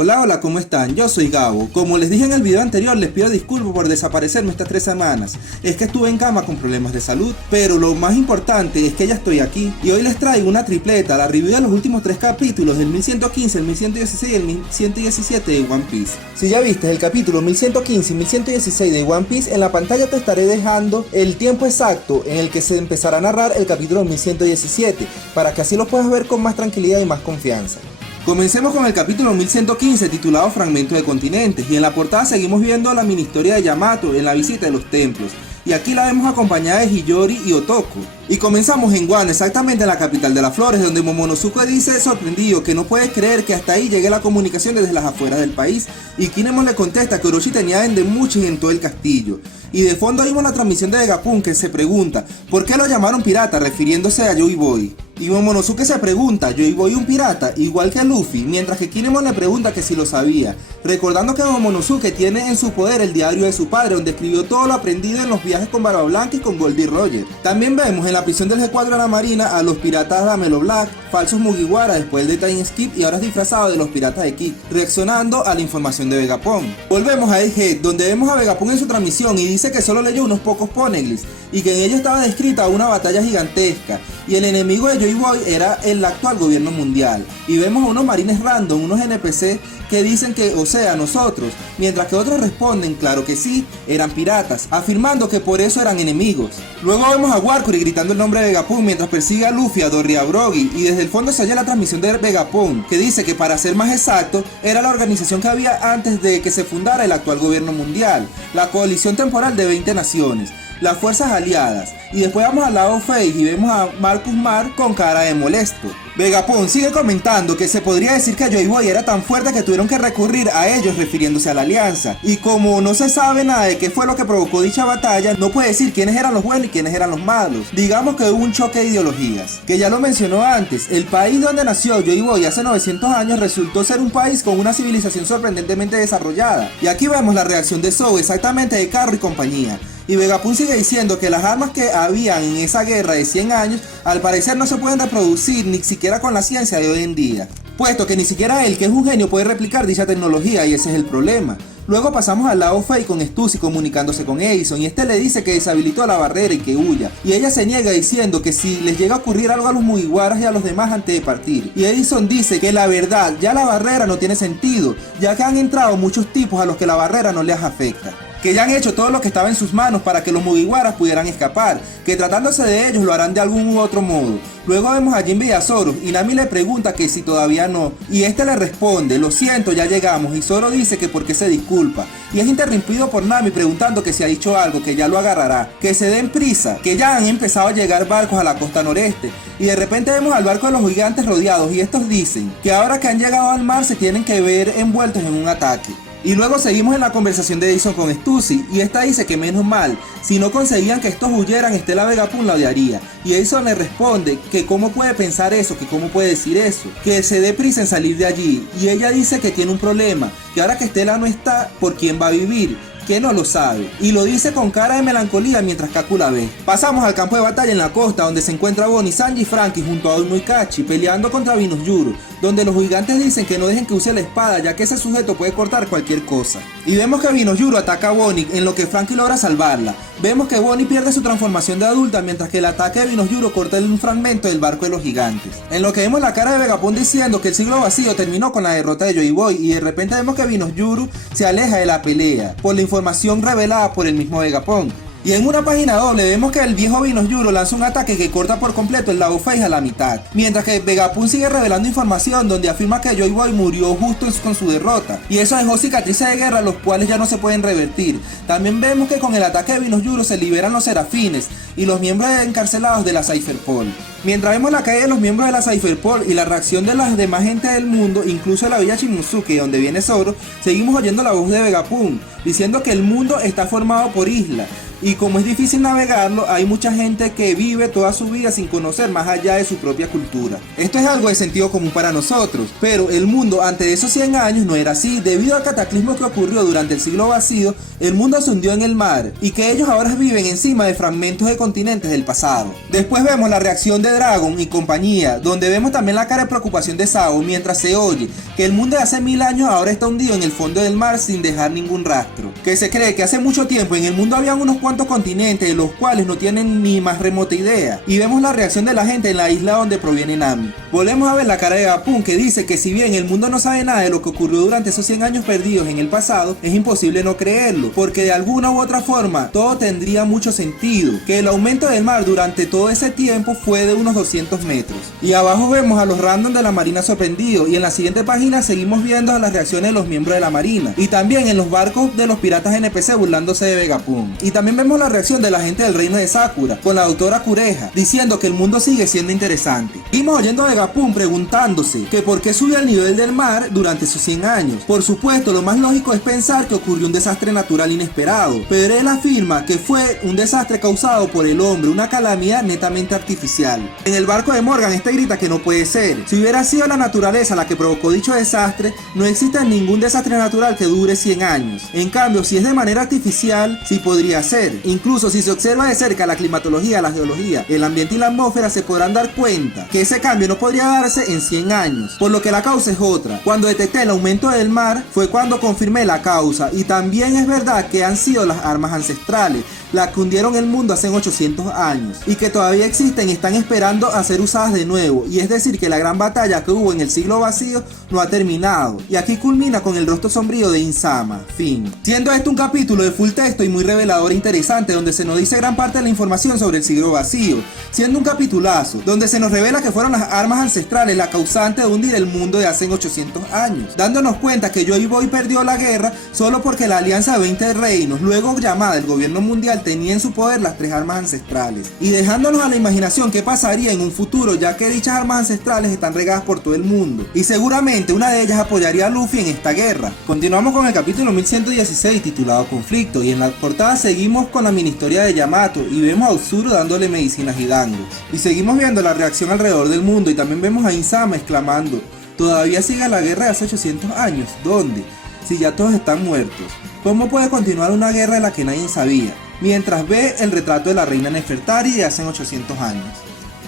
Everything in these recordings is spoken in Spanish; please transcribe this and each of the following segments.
Hola, hola, ¿cómo están? Yo soy Gabo. Como les dije en el video anterior, les pido disculpas por desaparecerme estas 3 semanas. Es que estuve en cama con problemas de salud, pero lo más importante es que ya estoy aquí. Y hoy les traigo una tripleta, la review de los últimos 3 capítulos, el 1115, el 1116 y el 1117 de One Piece. Si ya viste el capítulo 1115 y 1116 de One Piece, en la pantalla te estaré dejando el tiempo exacto en el que se empezará a narrar el capítulo 1117, para que así lo puedas ver con más tranquilidad y más confianza. Comencemos con el capítulo 1115 titulado Fragmento de Continentes, y en la portada seguimos viendo la mini historia de Yamato en la visita de los templos, y aquí la vemos acompañada de Hiyori y Otoko. Y comenzamos en Wano, exactamente en la capital de las flores, donde Momonosuke dice sorprendido que no puede creer que hasta ahí llegue la comunicación desde las afueras del país, y Kinemon le contesta que Orochi tenía Endemuchis en todo el castillo. Y de fondo vimos la transmisión de Vegapunk, que se pregunta ¿por qué lo llamaron pirata?, refiriéndose a Joy Boy. Y Momonosuke se pregunta, ¿Joy Boy un pirata? Igual que Luffy, mientras que Kinemon le pregunta que si lo sabía, recordando que Momonosuke tiene en su poder el diario de su padre, donde escribió todo lo aprendido en los viajes con Barba Blanca y con Goldie Roger. También vemos en la prisión del G4 de la Marina a los piratas Lamelo Black, falsos Mugiwara después de Time Skip, y ahora es disfrazado de los piratas de Kick, reaccionando a la información de Vegapunk. Volvemos a Egghead, donde vemos a Vegapunk en su transmisión y dice que solo leyó unos pocos poneglyphs y que en ello estaba descrita una batalla gigantesca, y el enemigo de Joy Boy era el actual gobierno mundial. Y vemos a unos marines random, unos NPC, que dicen que, o sea, nosotros, mientras que otros responden, claro que sí, eran piratas, afirmando que por eso eran enemigos. Luego vemos a Warcry gritando el nombre de Vegapunk mientras persigue a Luffy, a Dory, a Brogy, y desde el fondo se oye la transmisión de Vegapunk, que dice que, para ser más exacto, era la organización que había antes de que se fundara el actual gobierno mundial, la coalición temporal de 20 naciones, las fuerzas aliadas. Y después vamos al lado Fate y vemos a Marcus Mar con cara de molesto. Vegapunk sigue comentando que se podría decir que Joy Boy era tan fuerte que tuvieron que recurrir a ellos, refiriéndose a la alianza. Y como no se sabe nada de qué fue lo que provocó dicha batalla, no puede decir quiénes eran los buenos y quiénes eran los malos. Digamos que hubo un choque de ideologías, que ya lo mencionó antes. El país donde nació Joy Boy hace 900 años resultó ser un país con una civilización sorprendentemente desarrollada. Y aquí vemos la reacción de Zou, exactamente de Carro y compañía. Y Vegapunk sigue diciendo que las armas que habían en esa guerra de 100 años al parecer no se pueden reproducir ni siquiera con la ciencia de hoy en día, puesto que ni siquiera él, que es un genio, puede replicar dicha tecnología, y ese es el problema. Luego pasamos al lado Fate con Stussy comunicándose con Edison, y este le dice que deshabilitó la barrera y que huya, y ella se niega diciendo que si les llega a ocurrir algo a los Mugiwaras y a los demás antes de partir. Y Edison dice que la verdad, ya la barrera no tiene sentido, ya que han entrado muchos tipos a los que la barrera no les afecta, que ya han hecho todo lo que estaba en sus manos para que los Mugiwaras pudieran escapar, que tratándose de ellos lo harán de algún u otro modo. Luego vemos a Jinbe y a Zoro, y Nami le pregunta que si todavía no, y este le responde, lo siento, ya llegamos, y Zoro dice que porque se disculpa, y es interrumpido por Nami preguntando que si ha dicho algo, que ya lo agarrará, que se den prisa, que ya han empezado a llegar barcos a la costa noreste, y de repente vemos al barco de los gigantes rodeados, y estos dicen que ahora que han llegado al mar se tienen que ver envueltos en un ataque. Y luego seguimos en la conversación de Edison con Stussy, y esta dice que menos mal, si no conseguían que estos huyeran, Stella Vegapunk la odiaría. Y Edison le responde que cómo puede pensar eso, que cómo puede decir eso, que se dé prisa en salir de allí. Y ella dice que tiene un problema, que ahora que Stella no está, ¿por quién va a vivir? Que no lo sabe, y lo dice con cara de melancolía mientras Kaku la ve. Pasamos al campo de batalla en la costa, donde se encuentra Bonnie, Sanji y Franky junto a Oimo y Kachi peleando contra Venus Yuru, donde los gigantes dicen que no dejen que use la espada, ya que ese sujeto puede cortar cualquier cosa. Y vemos que Venus Yuru ataca a Bonnie, en lo que Franky logra salvarla. Vemos que Bonnie pierde su transformación de adulta, mientras que el ataque de Venus Yuru corta un fragmento del barco de los gigantes. En lo que vemos la cara de Vegapunk diciendo que el siglo vacío terminó con la derrota de Joy Boy, y de repente vemos que Venus Yuru se aleja de la pelea, por la información revelada por el mismo Vegapunk. Y en una página doble vemos que el viejo Venus Yuru lanza un ataque que corta por completo el lago Face a la mitad, mientras que Vegapunk sigue revelando información donde afirma que Joy Boy murió justo con su derrota, y eso dejó cicatrices de guerra los cuales ya no se pueden revertir. También vemos que con el ataque de Venus Yuru se liberan los serafines y los miembros encarcelados de la Cypher Pol. Mientras vemos la caída de los miembros de la Cypher Pol y la reacción de las demás gente del mundo, incluso de la villa Shimosuke donde viene Zoro, seguimos oyendo la voz de Vegapunk diciendo que el mundo está formado por islas, y como es difícil navegarlo, hay mucha gente que vive toda su vida sin conocer más allá de su propia cultura. Esto es algo de sentido común para nosotros, pero el mundo antes de esos 100 años no era así. Debido al cataclismo que ocurrió durante el siglo vacío, el mundo se hundió en el mar y que ellos ahora viven encima de fragmentos de continentes del pasado. Después vemos la reacción de Dragon y compañía, donde vemos también la cara de preocupación de Sao mientras se oye que el mundo de hace 1000 años ahora está hundido en el fondo del mar sin dejar ningún rastro. Que se cree que hace mucho tiempo en el mundo habían unos cuantos continentes de los cuales no tienen ni más remota idea. Y vemos la reacción de la gente en la isla donde proviene Nami. Volvemos a ver la cara de Vegapunk, que dice que si bien el mundo no sabe nada de lo que ocurrió durante esos 100 años perdidos en el pasado, es imposible no creerlo, porque de alguna u otra forma todo tendría mucho sentido. Que el aumento del mar durante todo ese tiempo fue de unos 200 metros. Y abajo vemos a los random de la marina sorprendidos, y en la siguiente página seguimos viendo las reacciones de los miembros de la marina, y también en los barcos de los piratas NPC burlándose de Vegapunk. Y también vemos la reacción de la gente del reino de Sakura con la doctora Kureha diciendo que el mundo sigue siendo interesante. Seguimos oyendo a Vegapunk preguntándose que por qué subió el nivel del mar durante sus 100 años. Por supuesto, lo más lógico es pensar que ocurrió un desastre natural inesperado, pero él afirma que fue un desastre causado por el hombre, una calamidad netamente artificial. En el barco de Morgan, este grita que no puede ser. Si hubiera sido la naturaleza la que provocó dicho desastre, no existe ningún desastre natural que dure 100 años. En cambio, si es de manera artificial, sí podría ser. Incluso si se observa de cerca la climatología, la geología, el ambiente y la atmósfera, se podrán dar cuenta que ese cambio no podría darse en 100 años, por lo que la causa es otra. Cuando detecté el aumento del mar fue cuando confirmé la causa, y también es verdad que han sido las armas ancestrales las que hundieron el mundo hace 800 años y que todavía existen y están esperando a ser usadas de nuevo, y es decir que la gran batalla que hubo en el siglo vacío no ha terminado, y aquí culmina con el rostro sombrío de Insama. Fin. Siendo este un capítulo de full texto y muy revelador e interesante, donde se nos dice gran parte de la información sobre el siglo vacío, siendo un capitulazo donde se nos revela que fueron las armas ancestrales la causante de hundir el mundo de hace 800 años, dándonos cuenta que Joy Boy perdió la guerra solo porque la alianza de 20 reinos, luego llamada el gobierno mundial, tenía en su poder las 3 armas ancestrales, y dejándonos a la imaginación qué pasaría en un futuro, ya que dichas armas ancestrales están regadas por todo el mundo, y seguramente una de ellas apoyaría a Luffy en esta guerra. Continuamos con el capítulo 1116 titulado Conflicto, y en la portada seguimos con la mini historia de Yamato y vemos a Uzuru dándole medicinas y dangos, y seguimos viendo la reacción alrededor del mundo, y también vemos a Insama exclamando: ¿todavía sigue la guerra de hace 800 años? ¿Dónde? Si ya todos están muertos. ¿Cómo puede continuar una guerra de la que nadie sabía? Mientras ve el retrato de la reina Nefertari de hace 800 años.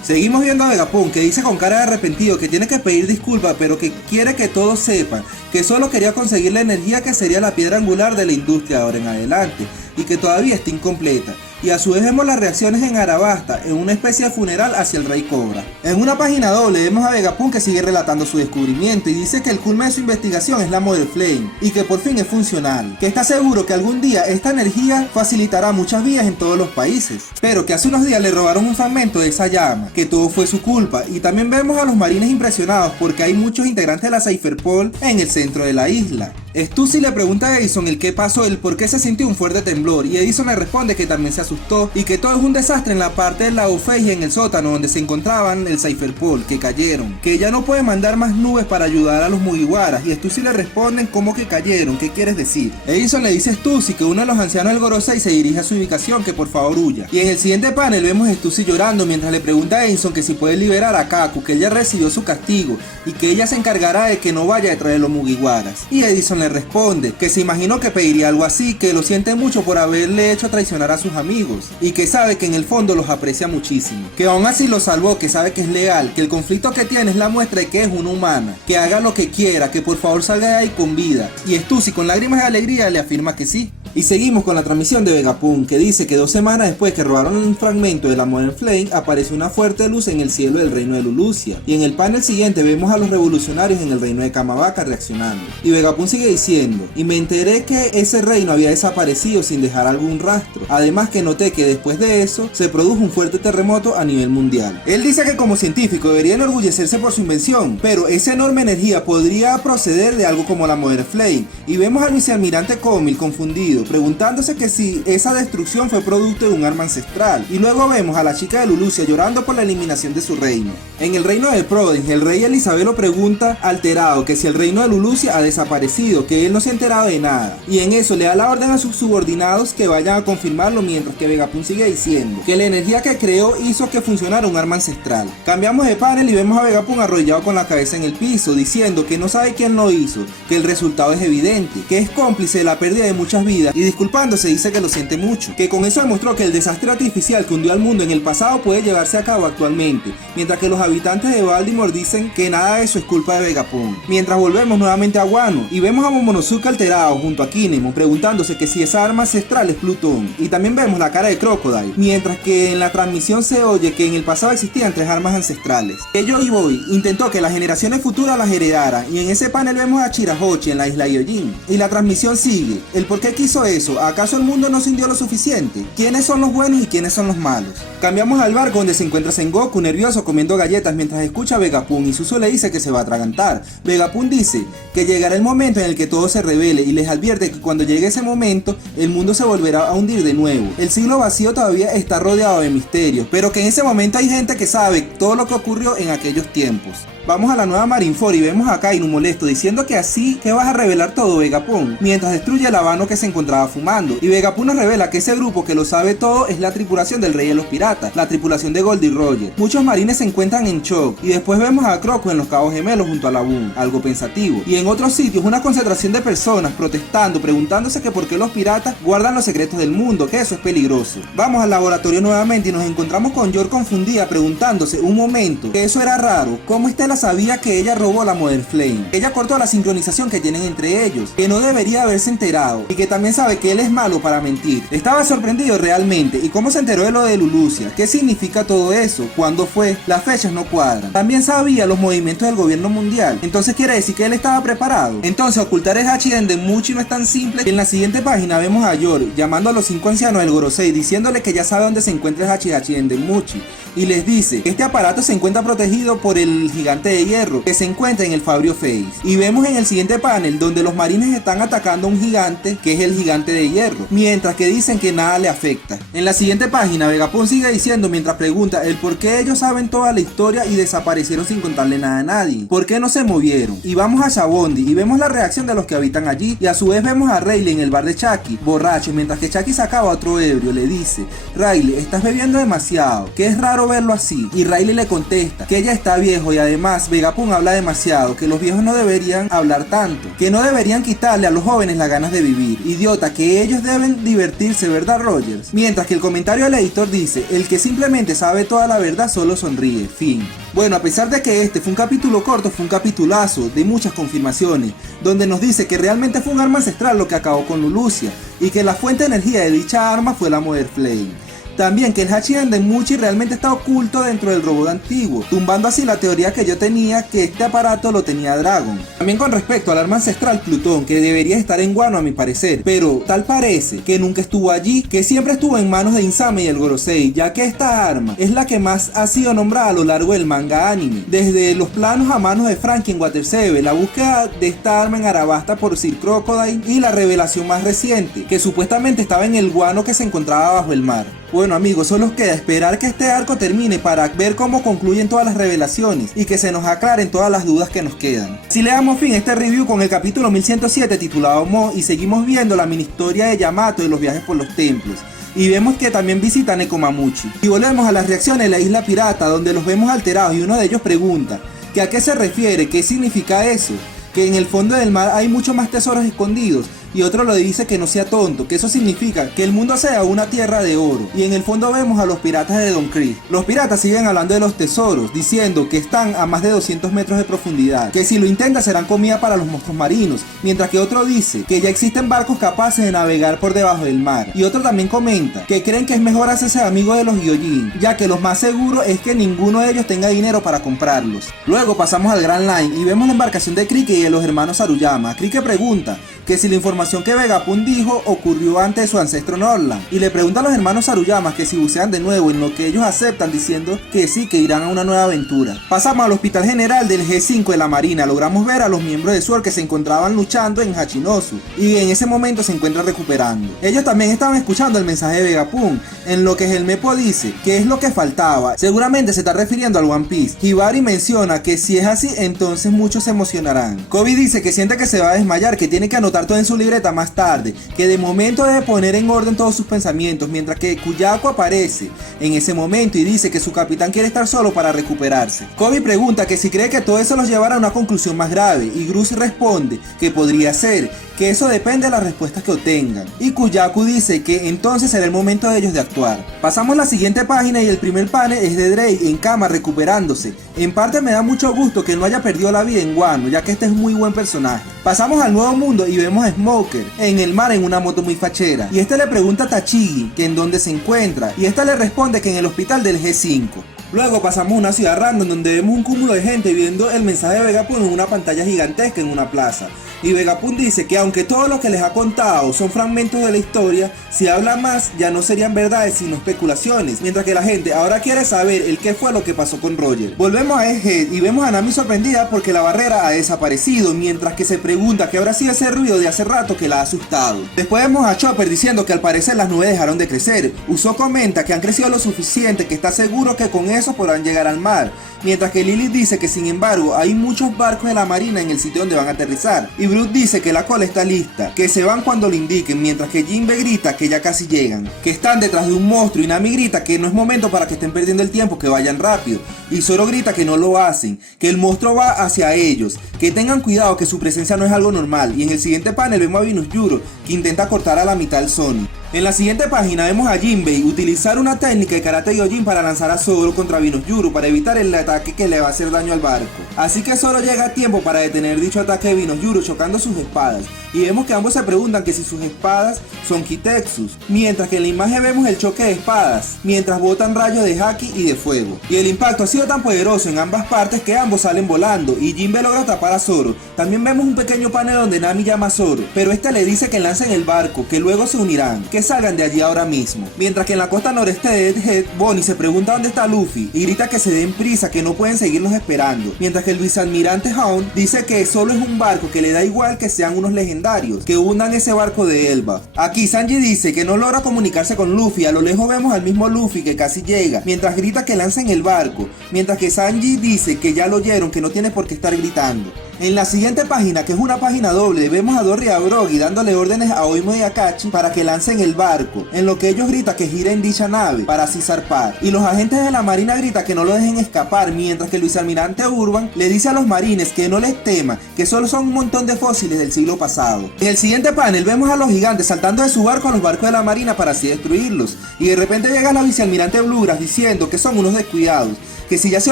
Seguimos viendo a Vegapunk, que dice con cara de arrepentido que tiene que pedir disculpas, pero que quiere que todos sepan que solo quería conseguir la energía que sería la piedra angular de la industria de ahora en adelante, y que todavía está incompleta. Y a su vez vemos las reacciones en Arabasta, en una especie de funeral hacia el rey Cobra. En una página doble vemos a Vegapunk que sigue relatando su descubrimiento y dice que el culmen de su investigación es la Mother Flame y que por fin es funcional, que está seguro que algún día esta energía facilitará muchas vías en todos los países, pero que hace unos días le robaron un fragmento de esa llama, que todo fue su culpa. Y también vemos a los marines impresionados porque hay muchos integrantes de la Cypherpol en el centro de la isla. Stussy le pregunta a Edison el qué pasó, el por qué se sintió un fuerte temblor, y Edison le responde que también se asustó y que todo es un desastre en la parte de la Ofei en el sótano donde se encontraban el Cypherpol, que cayeron, que ya no puede mandar más nubes para ayudar a los Mugiwaras, y Stussy le responden cómo que cayeron, ¿qué quieres decir? Edison le dice a Stussy que uno de los ancianos del Gorosei se dirige a su ubicación, que por favor huya, y en el siguiente panel vemos a Stussy llorando mientras le pregunta a Edison que si puede liberar a Kaku, que ella recibió su castigo y que ella se encargará de que no vaya detrás de los Mugiwaras, y Edison le responde que se imaginó que pediría algo así, que lo siente mucho por haberle hecho traicionar a sus amigos y que sabe que en el fondo los aprecia muchísimo, que aún así los salvó, que sabe que es leal, que el conflicto que tiene es la muestra de que es una humana, que haga lo que quiera, que por favor salga de ahí con vida, y Stussy con lágrimas de alegría le afirma que sí. Y seguimos con la transmisión de Vegapunk, que dice que 2 semanas después que robaron un fragmento de la Modern Flame, apareció una fuerte luz en el cielo del reino de Lulusia. Y en el panel siguiente vemos a los revolucionarios en el reino de Kamabaka reaccionando. Y Vegapunk sigue diciendo: y me enteré que ese reino había desaparecido sin dejar algún rastro. Además que noté que después de eso se produjo un fuerte terremoto a nivel mundial. Él dice que como científico debería enorgullecerse por su invención, pero esa enorme energía podría proceder de algo como la Modern Flame. Y vemos al vicealmirante Comil confundido, preguntándose que si esa destrucción fue producto de un arma ancestral, y luego vemos a la chica de Lulusia llorando por la eliminación de su reino. En el reino de Proden, el rey Elisabelo pregunta alterado que si el reino de Lulusia ha desaparecido, que él no se ha enterado de nada, y en eso le da la orden a sus subordinados que vayan a confirmarlo, mientras que Vegapunk sigue diciendo que la energía que creó hizo que funcionara un arma ancestral. Cambiamos de panel y vemos a Vegapunk arrollado con la cabeza en el piso, diciendo que no sabe quién lo hizo, que el resultado es evidente, que es cómplice de la pérdida de muchas vidas, y disculpándose dice que lo siente mucho, que con eso demostró que el desastre artificial que hundió al mundo en el pasado puede llevarse a cabo actualmente, mientras que los habitantes de Baltimore dicen que nada de eso es culpa de Vegapunk. Mientras volvemos nuevamente a Wano y vemos a Momonosuke alterado junto a Kinemon preguntándose que si esa arma ancestral es Plutón, y también vemos la cara de Crocodile, mientras que en la transmisión se oye que en el pasado existían 3 armas ancestrales, que Joy Boy intentó que las generaciones futuras las heredaran, y en ese panel vemos a Shirahoshi en la isla Gyojin, y la transmisión sigue. ¿El por qué quiso eso? ¿Acaso el mundo no se hundió lo suficiente? ¿Quiénes son los buenos y quiénes son los malos? Cambiamos al barco donde se encuentra Sengoku nervioso comiendo galletas mientras escucha a Vegapunk, y Suzu le dice que se va a atragantar. Vegapunk dice que llegará el momento en el que todo se revele y les advierte que cuando llegue ese momento el mundo se volverá a hundir de nuevo. El siglo vacío todavía está rodeado de misterios, pero que en ese momento hay gente que sabe todo lo que ocurrió en aquellos tiempos. Vamos a la nueva Marineford y vemos a Kainu molesto diciendo que así que vas a revelar todo, Vegapunk, mientras destruye el habano que se encontraba fumando, y Vegapunk nos revela que ese grupo que lo sabe todo es la tripulación del Rey de los Piratas, la tripulación de Goldie Roger. Muchos marines se encuentran en shock, y después vemos a Croco en los Cabos Gemelos junto a Laboon, algo pensativo, y en otros sitios una concentración de personas protestando, preguntándose que por qué los piratas guardan los secretos del mundo, que eso es peligroso. Vamos al laboratorio nuevamente y nos encontramos con Yor confundida preguntándose un momento, que eso era raro, ¿cómo Stella sabía que ella robó la Mother Flame? Ella cortó la sincronización que tienen entre ellos, que no debería haberse enterado, y que también sabe que él es malo para mentir. Estaba sorprendido realmente, y cómo se enteró de lo de Lulusia, qué significa todo eso, cuándo fue, las fechas no cuadran. También sabía los movimientos del gobierno mundial, entonces quiere decir que él estaba preparado. Entonces ocultar el Hachiden de Muchi no es tan simple. En la siguiente página vemos a Yor llamando a los 5 ancianos del Gorosei, diciéndole que ya sabe dónde se encuentra el Hachiden de Muchi, y les dice que este aparato se encuentra protegido por el gigante de hierro que se encuentra en el Fabrio Face. Y vemos en el siguiente panel donde los marines están atacando a un gigante que es el gigante de hierro, mientras que dicen que nada le afecta. En la siguiente página Vegapunk sigue diciendo mientras pregunta el por qué ellos saben toda la historia y desaparecieron sin contarle nada a nadie, por qué no se movieron. Y vamos a Shabondi y vemos la reacción de los que habitan allí, y a su vez vemos a Rayleigh en el bar de Chucky, borracho, mientras que Chucky sacaba a otro ebrio. Le dice: Rayleigh, estás bebiendo demasiado, que es raro verlo así, y Rayleigh le contesta que ella está viejo, y además Vegapunk habla demasiado, que los viejos no deberían hablar tanto, que no deberían quitarle a los jóvenes las ganas de vivir, idiota, que ellos deben divertirse, ¿verdad, Rogers? Mientras que el comentario del editor dice: el que simplemente sabe toda la verdad solo sonríe, fin. Bueno, a pesar de que este fue un capítulo corto, fue un capitulazo de muchas confirmaciones, donde nos dice que realmente fue un arma ancestral lo que acabó con Lulusia, y que la fuente de energía de dicha arma fue la Mother Flame. También que el Hachiden de Muchi realmente está oculto dentro del robot antiguo, tumbando así la teoría que yo tenía que este aparato lo tenía Dragon. También con respecto al arma ancestral Plutón, que debería estar en Wano a mi parecer, pero tal parece que nunca estuvo allí, que siempre estuvo en manos de Insame y el Gorosei, ya que esta arma es la que más ha sido nombrada a lo largo del manga anime, desde los planos a manos de Frankie en Water 7, la búsqueda de esta arma en Arabasta por Sir Crocodile, y la revelación más reciente, que supuestamente estaba en el Wano que se encontraba bajo el mar. Bueno amigos, solo queda esperar que este arco termine para ver cómo concluyen todas las revelaciones y que se nos aclaren todas las dudas que nos quedan. Si le damos fin a este review con el capítulo 1107 titulado Mo, y seguimos viendo la mini historia de Yamato y los viajes por los templos, y vemos que también visitan Nekomamuchi, y volvemos a las reacciones de la isla pirata donde los vemos alterados y uno de ellos pregunta que a qué se refiere, qué significa eso, que en el fondo del mar hay muchos más tesoros escondidos, y otro lo dice que no sea tonto, que eso significa que el mundo sea una tierra de oro. Y en el fondo vemos a los piratas de Don Krieg. Los piratas siguen hablando de los tesoros, diciendo que están a más de 200 metros de profundidad, que si lo intenta serán comida para los monstruos marinos, mientras que otro dice que ya existen barcos capaces de navegar por debajo del mar. Y otro también comenta que creen que es mejor hacerse amigo de los Gyojin, ya que lo más seguro es que ninguno de ellos tenga dinero para comprarlos. Luego pasamos al Grand Line y vemos la embarcación de Krike y de los hermanos Saruyama. Krike pregunta que si la información información que Vegapunk dijo ocurrió antes de su ancestro Norland, y le pregunta a los hermanos Saruyamas que si bucean de nuevo, en lo que ellos aceptan diciendo que sí, que irán a una nueva aventura. Pasamos al hospital general del G5 de la Marina, logramos ver a los miembros de SWORD que se encontraban luchando en Hachinosu, y en ese momento se encuentran recuperando. Ellos también estaban escuchando el mensaje de Vegapunk, en lo que el Mepo dice que es lo que faltaba, seguramente se está refiriendo al One Piece. Hibari menciona que si es así, entonces muchos se emocionarán. Kobe dice que siente que se va a desmayar, que tiene que anotar todo en su libreta más tarde, que de momento debe poner en orden todos sus pensamientos, mientras que Kuyako aparece en ese momento y dice que su capitán quiere estar solo para recuperarse. Kobe pregunta que si cree que todo eso los llevará a una conclusión más grave, y Groose responde que podría ser, que eso depende de las respuestas que obtengan, y Kuyaku dice que entonces será el momento de ellos de actuar. Pasamos a la siguiente página y el primer panel es de Drake en cama recuperándose. En parte me da mucho gusto que no haya perdido la vida en Wano, ya que este es muy buen personaje. Pasamos al nuevo mundo y vemos a Smoker en el mar en una moto muy fachera, y este le pregunta a Tachigi que en dónde se encuentra, y esta le responde que en el hospital del G5. Luego pasamos a una ciudad random donde vemos un cúmulo de gente viendo el mensaje de Vegapunk en una pantalla gigantesca en una plaza. Y Vegapunk dice que aunque todo lo que les ha contado son fragmentos de la historia, si habla más ya no serían verdades sino especulaciones, mientras que la gente ahora quiere saber el qué fue lo que pasó con Roger. Volvemos a Egghead y vemos a Nami sorprendida porque la barrera ha desaparecido, mientras que se pregunta qué habrá sido ese ruido de hace rato que la ha asustado. Después vemos a Chopper diciendo que al parecer las nubes dejaron de crecer. Usopp comenta que han crecido lo suficiente, que está seguro que con eso podrán llegar al mar, mientras que Lilith dice que sin embargo hay muchos barcos de la marina en el sitio donde van a aterrizar, y Brooke dice que la cola está lista, que se van cuando lo indiquen, mientras que Jinbe grita que ya casi llegan, que están detrás de un monstruo, y Nami grita que no es momento para que estén perdiendo el tiempo, que vayan rápido, y Zoro grita que no lo hacen, que el monstruo va hacia ellos, que tengan cuidado, que su presencia no es algo normal. Y en el siguiente panel vemos a Venus Yuro que intenta cortar a la mitad al Sonic. En la siguiente página vemos a Jinbei utilizar una técnica de Karate Gyojin para lanzar a Zoro contra Venus Yuro para evitar el ataque que le va a hacer daño al barco. Así que Zoro llega a tiempo para detener dicho ataque de Venus Yuro chocando sus espadas, y vemos que ambos se preguntan que si sus espadas son Kitetsus, mientras que en la imagen vemos el choque de espadas, mientras botan rayos de haki y de fuego. Y el impacto ha sido tan poderoso en ambas partes que ambos salen volando, y Jinbei logra atrapar a Zoro. También vemos un pequeño panel donde Nami llama a Zoro, pero este le dice que lancen el barco, que luego se unirán, que salgan de allí ahora mismo. Mientras que en la costa noreste de Egghead, Bonnie se pregunta dónde está Luffy y grita que se den prisa, que no pueden seguirlos esperando, mientras que el vicealmirante Hound dice que solo es un barco, que le da igual que sean unos legendarios, que hundan ese barco de Elba. Aquí Sanji dice que no logra comunicarse con Luffy, a lo lejos vemos al mismo Luffy que casi llega, mientras grita que lancen el barco, mientras que Sanji dice que ya lo oyeron, que no tiene por qué estar gritando. En la siguiente página, que es una página doble, vemos a Dory y a Brogy dándole órdenes a Oimo y a Kachi para que lancen el barco, en lo que ellos gritan que giren dicha nave para así zarpar, y los agentes de la marina gritan que no lo dejen escapar, mientras que el vicealmirante Urban le dice a los marines que no les tema, que solo son un montón de fósiles del siglo pasado. En el siguiente panel vemos a los gigantes saltando de su barco a los barcos de la marina para así destruirlos, y de repente llega la vicealmirante Bluegrass diciendo que son unos descuidados, que si ya se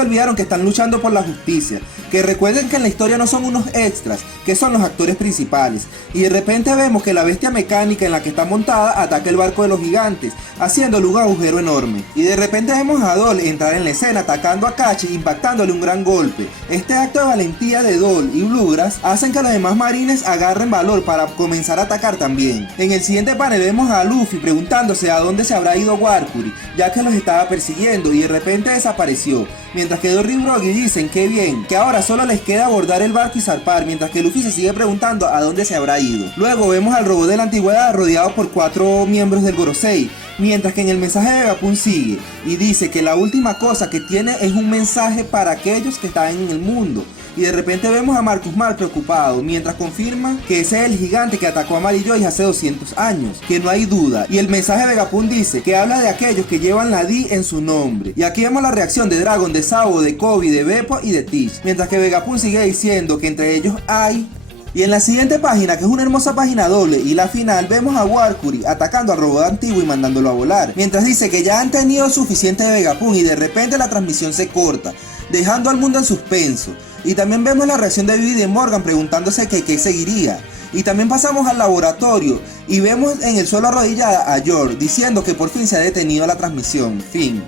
olvidaron que están luchando por la justicia, que recuerden que en la historia no son unos extras, que son los actores principales. Y de repente vemos que la bestia mecánica en la que está montada ataca el barco de los gigantes, haciéndole un agujero enorme. Y de repente vemos a Doll entrar en la escena atacando a Kachi, impactándole un gran golpe. Este acto de valentía de Doll y Bluegrass hacen que los demás marines agarren valor para comenzar a atacar también. En el siguiente panel vemos a Luffy preguntándose a dónde se habrá ido Warcuri, ya que los estaba persiguiendo y de repente desapareció. Mientras que Dory y Brogy dicen que bien, que ahora solo les queda abordar el barco y zarpar, mientras que Luffy se sigue preguntando a dónde se habrá ido. Luego vemos al robot de la antigüedad rodeado por 4 miembros del Gorosei, mientras que en el mensaje de Vegapunk sigue y dice que la última cosa que tiene es un mensaje para aquellos que están en el mundo. Y de repente vemos a Marcus Mark preocupado, mientras confirma que ese es el gigante que atacó a Mary Joy hace 200 años, que no hay duda. Y el mensaje de Vegapunk dice que habla de aquellos que llevan la D en su nombre. Y aquí vemos la reacción de Dragon, de Sabo, de Kobe, de Beppo y de Tish, mientras que Vegapunk sigue diciendo que entre ellos hay... Y en la siguiente página, que es una hermosa página doble, y la final, vemos a Warcuri atacando al robot antiguo y mandándolo a volar, mientras dice que ya han tenido suficiente de Vegapunk, y de repente la transmisión se corta, dejando al mundo en suspenso. Y también vemos la reacción de Vivi y de Morgan preguntándose que qué seguiría. Y también pasamos al laboratorio y vemos en el suelo arrodillada a George diciendo que por fin se ha detenido la transmisión. Fin.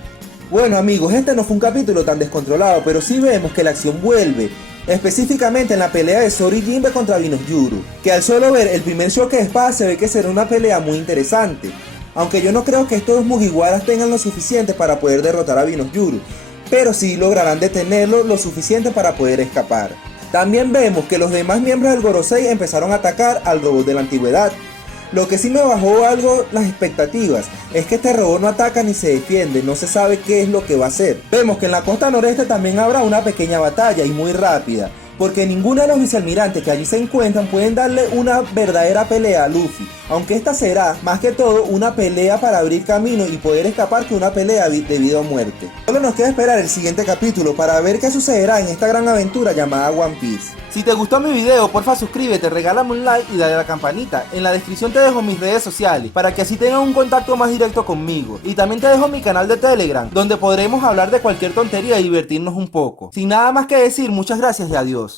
Bueno amigos, este no fue un capítulo tan descontrolado, pero sí vemos que la acción vuelve específicamente en la pelea de Zoro y Jinbe contra Binoyuru, que al solo ver el primer choque de espadas se ve que será una pelea muy interesante, aunque yo no creo que estos dos Mugiwaras tengan lo suficiente para poder derrotar a Binoyuru, pero sí lograrán detenerlo lo suficiente para poder escapar. También vemos que los demás miembros del Gorosei empezaron a atacar al robot de la antigüedad. Lo que sí me bajó algo las expectativas es que este robot no ataca ni se defiende, no se sabe qué es lo que va a hacer. Vemos que en la costa noreste también habrá una pequeña batalla y muy rápida, porque ninguno de los vicealmirantes que allí se encuentran pueden darle una verdadera pelea a Luffy, aunque esta será más que todo una pelea para abrir camino y poder escapar que una pelea de vida o muerte. Solo nos queda esperar el siguiente capítulo para ver qué sucederá en esta gran aventura llamada One Piece. Si te gustó mi video, porfa suscríbete, regálame un like y dale a la campanita. En la descripción te dejo mis redes sociales para que así tengas un contacto más directo conmigo. Y también te dejo mi canal de Telegram, donde podremos hablar de cualquier tontería y divertirnos un poco. Sin nada más que decir, muchas gracias y adiós.